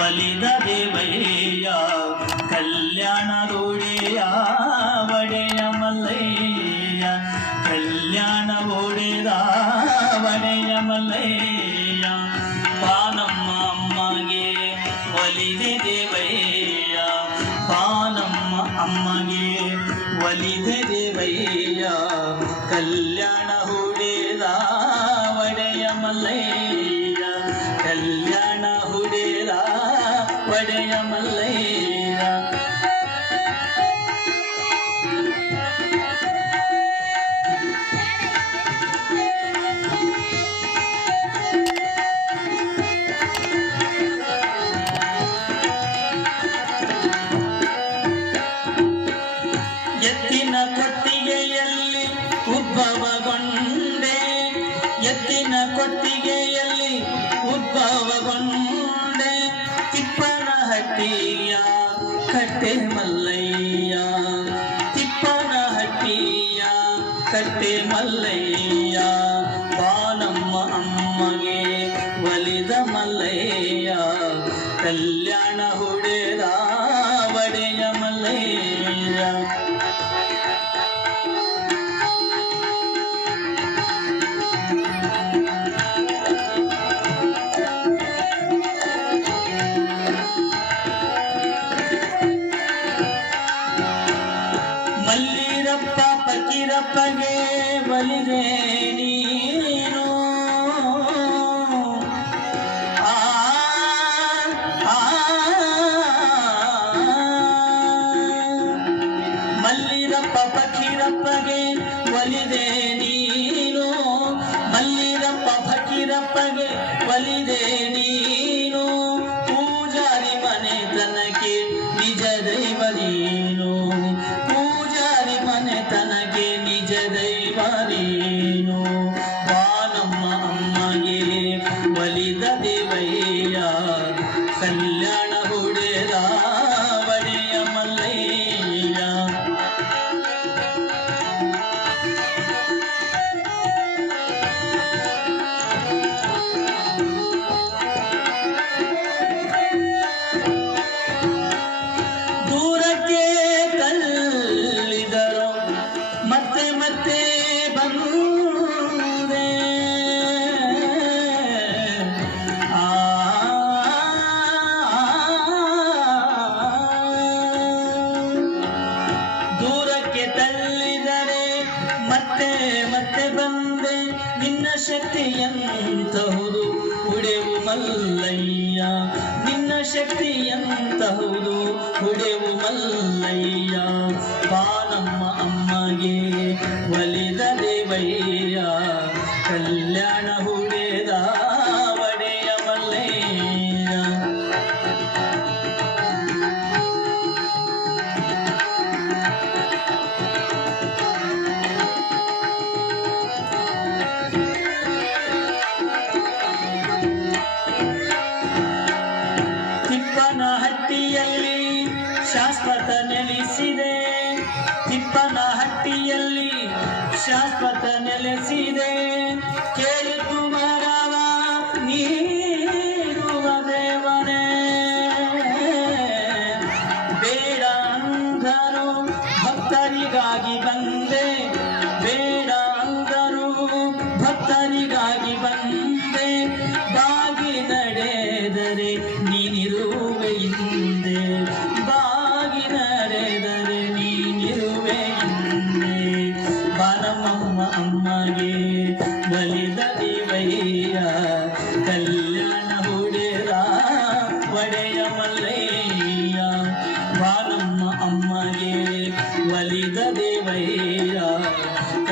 ಒಲಿದ ದೇವಯ್ಯ, ಕಲ್ಯಾಣ ರೂಢೆಯ ಒಡೆಯ ಮಲ್ಲಯ್ಯ, ಕಲ್ಯಾಣ ಓಡೆದ ಒಡೆಯ ಮಲ್ಲಯ್ಯ. ಪಾನಮ್ಮ ಅಮ್ಮಗೆ ಒಲಿದೆ ದೇವಯ್ಯ, ಪಾನಮ್ಮ ಅಮ್ಮಗೆ ಒಲಿದೆ ದೇವಯ್ಯ, ಕಲ್ಯಾಣ ಹೂಡಿದ ಒಡೆಯ ಮಲ್ಲಯ್ಯ, ಕಲ್ಯಾಣ ಎತ್ತಿನ ಕೊಟ್ಟಿಗೆಯಲ್ಲಿ ಉದ್ಭವಗೊಂಡೆ. ಎತ್ತಿನ ಕೊಟ್ಟಿಗೆಯಲ್ಲಿ ತಿಪ್ಪನಹಟ್ಟಿಯ ಕಟ್ಟೆ ಮಲ್ಲಯ್ಯ ತಿಪ್ಪನಹಟ್ಟಿಯ ಕಟ್ಟೆ ಮಲ್ಲಯ್ಯ ಬಾನಮ್ಮ ಅಮ್ಮಗೆ ಒಲಿದ ಮಲ್ಲಯ್ಯ ಕಲ್ಯಾಣ ಹುಡೆದ ಒಡೆಯ ಮಲ್ಲಯ್ಯ ಮಲ್ಲಿರಪ್ಪ ಫಕೀರಪ್ಪಗೆ ಬಲಿದೆ ನೀನು ಒಲಿದ ದೇವಯ್ಯ ನಿನ್ನ ಶಕ್ತಿಯಂತಹುದು ಉಡೆವು ಮಲ್ಲಯ್ಯ ನಿನ್ನ ಶಕ್ತಿಯಂತಹುದು ಉಡೆವು ಮಲ್ಲಯ್ಯ ತಿಪ್ಪನಹಟ್ಟಿಯಲ್ಲಿ ಶಾಶ್ವತ ನೆಲೆಸಿದೆ. ತಿಪ್ಪನಹಟ್ಟಿಯಲ್ಲಿ ಶಾಶ್ವತ ನೆಲೆಸಿದೆ. ಕೇಳಿ ಕುಮಾರವ ನೀರುವ ದೇವನೇ. ಬೇಡ ಅಂದರು ಭಕ್ತರಿಗಾಗಿ ಬಂದೆ.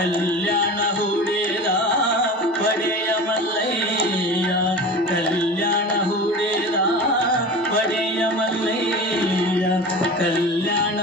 ಕಲ್ಯಾಣ ಹುಡೆದ ಒಡೆಯ ಮಲ್ಲಯ್ಯ ಕಲ್ಯಾಣ ಹುಡೆದ ಒಡೆಯ ಮಲ್ಲಯ್ಯ ಕಲ್ಯಾಣ